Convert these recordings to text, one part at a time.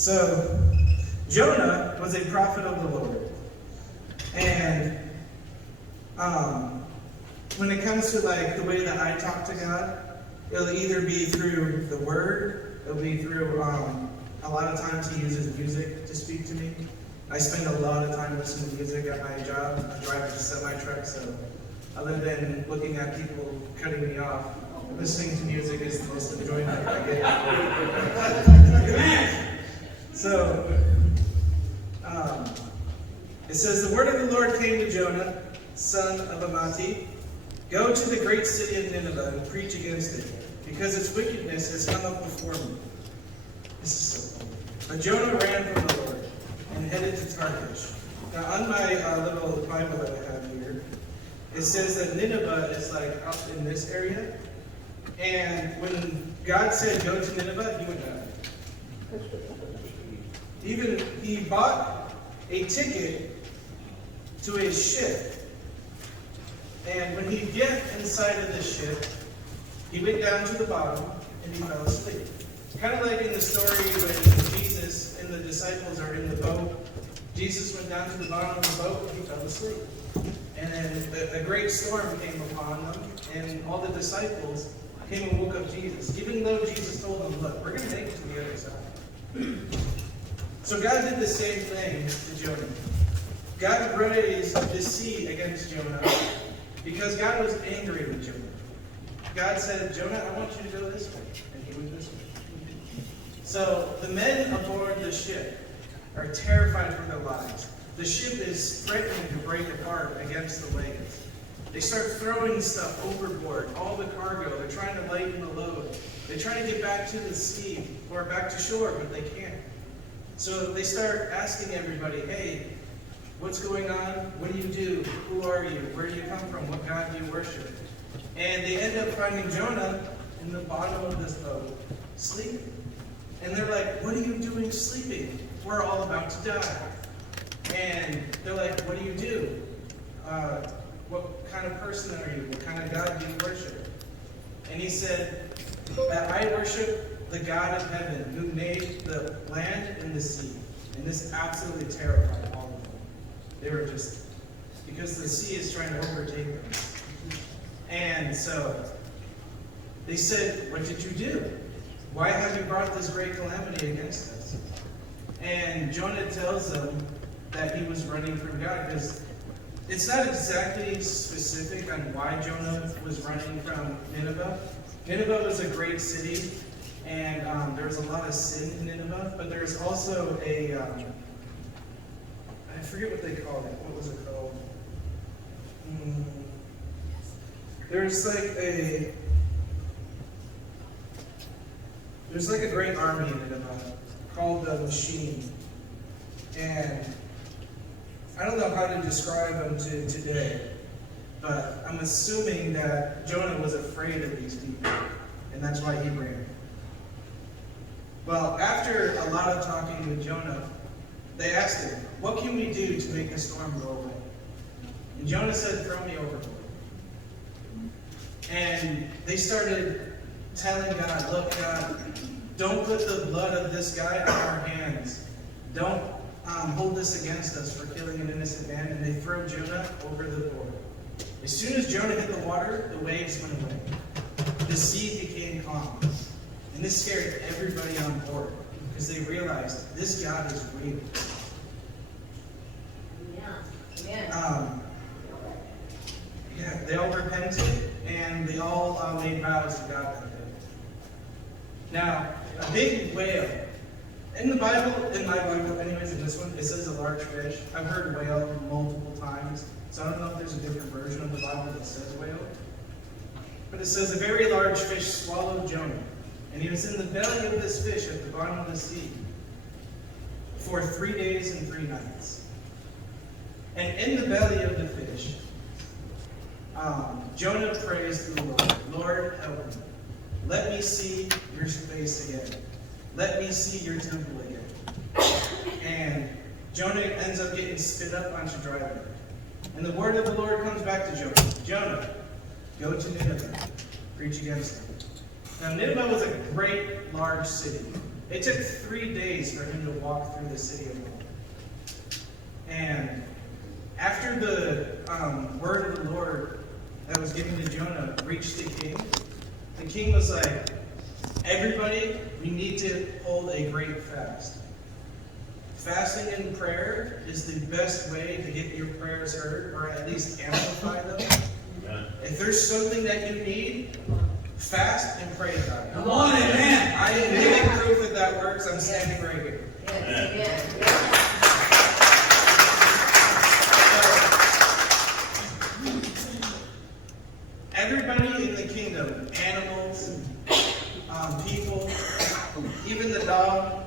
So, Jonah was a prophet of the Lord. And when it comes to like the way that I talk to God, it'll either be through the Word, it'll be through a lot of times He uses music to speak to me. I spend a lot of time listening to music at my job. I drive a semi-truck, so other than looking at people cutting me off, listening to music is the most enjoyment I get. So, it says, the word of the Lord came to Jonah, son of Amittai. Go to the great city of Nineveh and preach against it, because its wickedness has come up before me. This is so funny. But Jonah ran from the Lord and headed to Tarshish. Now, on my little Bible that I have here, it says that Nineveh is like up in this area. And when God said go to Nineveh, he went down. Even he bought a ticket to a ship. And when he'd get inside of the ship, he went down to the bottom and he fell asleep. Kind of like in the story when Jesus and the disciples are in the boat. Jesus went down to the bottom of the boat and he fell asleep. And then a great storm came upon them, and all the disciples came and woke up Jesus, even though Jesus told them, look, we're going to make it to the other side. So God did the same thing to Jonah. God raised the sea against Jonah because God was angry with Jonah. God said, Jonah, I want you to go this way. And he went this way. So the men aboard the ship are terrified for their lives. The ship is threatening to break apart against the waves. They start throwing stuff overboard, all the cargo. They're trying to lighten the load. They try to get back to the sea or back to shore, but they can't. So they start asking everybody, hey, what's going on? What do you do? Who are you? Where do you come from? What God do you worship? And they end up finding Jonah in the bottom of this boat, sleeping. And they're like, what are you doing sleeping? We're all about to die. And they're like, what do you do? What kind of person are you? What kind of God do you worship? And he said that I worship the God of heaven who made the land and the sea. And this absolutely terrified all of them. They were just, because the sea is trying to overtake them. And so they said, what did you do? Why have you brought this great calamity against us? And Jonah tells them that he was running from God, because it's not exactly specific on why Jonah was running from Nineveh. Nineveh was a great city, and there was a lot of sin in Nineveh, but there's also a, I forget what they called it. What was it called? There's like a great army in Nineveh called the Machine. And I don't know how to describe them today, but I'm assuming that Jonah was afraid of these people, and that's why he ran. Well, after a lot of talking with Jonah, they asked him, what can we do to make the storm go away? And Jonah said, throw me overboard. And they started telling God, look, God, don't put the blood of this guy on our hands. Don't hold this against us for killing an innocent man. And they throw Jonah over the board. As soon as Jonah hit the water, the waves went away. The sea became calm. And this scared everybody on board because they realized this God is real. Yeah, they all repented and they all made vows to God that day. Now, a big whale. In the Bible, in my Bible anyways, in this one, it says a large fish. I've heard whale multiple times, so I don't know if there's a different version of the Bible that says whale. But it says a very large fish swallowed Jonah, and he was in the belly of this fish at the bottom of the sea for 3 days and 3 nights. And in the belly of the fish, Jonah prays to the Lord, Lord, help me. Let me see your face again. Let me see your temple again. And Jonah ends up getting spit up onto dry land. And the word of the Lord comes back to Jonah. Jonah, go to Nineveh. Preach against them. Now Nineveh was a great large city. It took 3 days for him to walk through the city alone. And after the word of the Lord that was given to Jonah reached the king was like, everybody, we need to hold a great fast. Fasting and prayer is the best way to get your prayers heard, or at least amplify them. Amen. If there's something that you need, fast and pray about it. Come on, amen. I am living proof that that works. I'm standing right here. Yes. Everybody in the kingdom, animals, people, even the dog,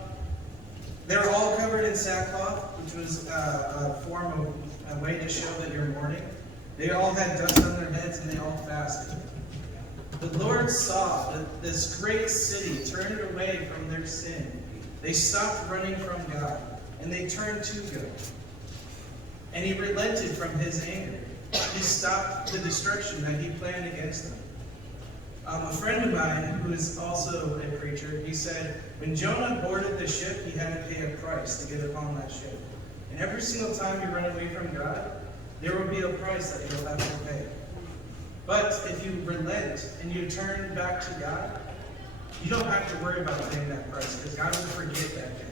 they're all covered in sackcloth, which was a form of a way to show that you're mourning. They all had dust on their heads and they all fasted. The Lord saw that this great city turned away from their sin. They stopped running from God and they turned to God. And he relented from his anger. He stopped the destruction that he planned against them. A friend of mine, who is also a preacher, he said, when Jonah boarded the ship, he had to pay a price to get upon that ship. And every single time you run away from God, there will be a price that you'll have to pay. But if you relent and you turn back to God, you don't have to worry about paying that price, because God will forget that day.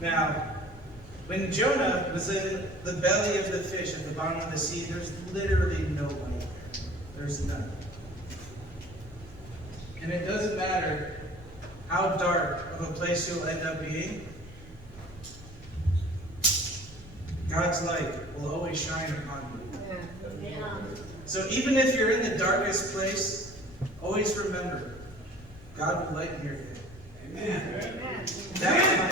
Now, when Jonah was in the belly of the fish at the bottom of the sea, there's literally no light. There's none. And it doesn't matter how dark of a place you'll end up being, God's light will always shine upon you. Yeah. So even if you're in the darkest place, always remember, God will lighten your day. Amen. That's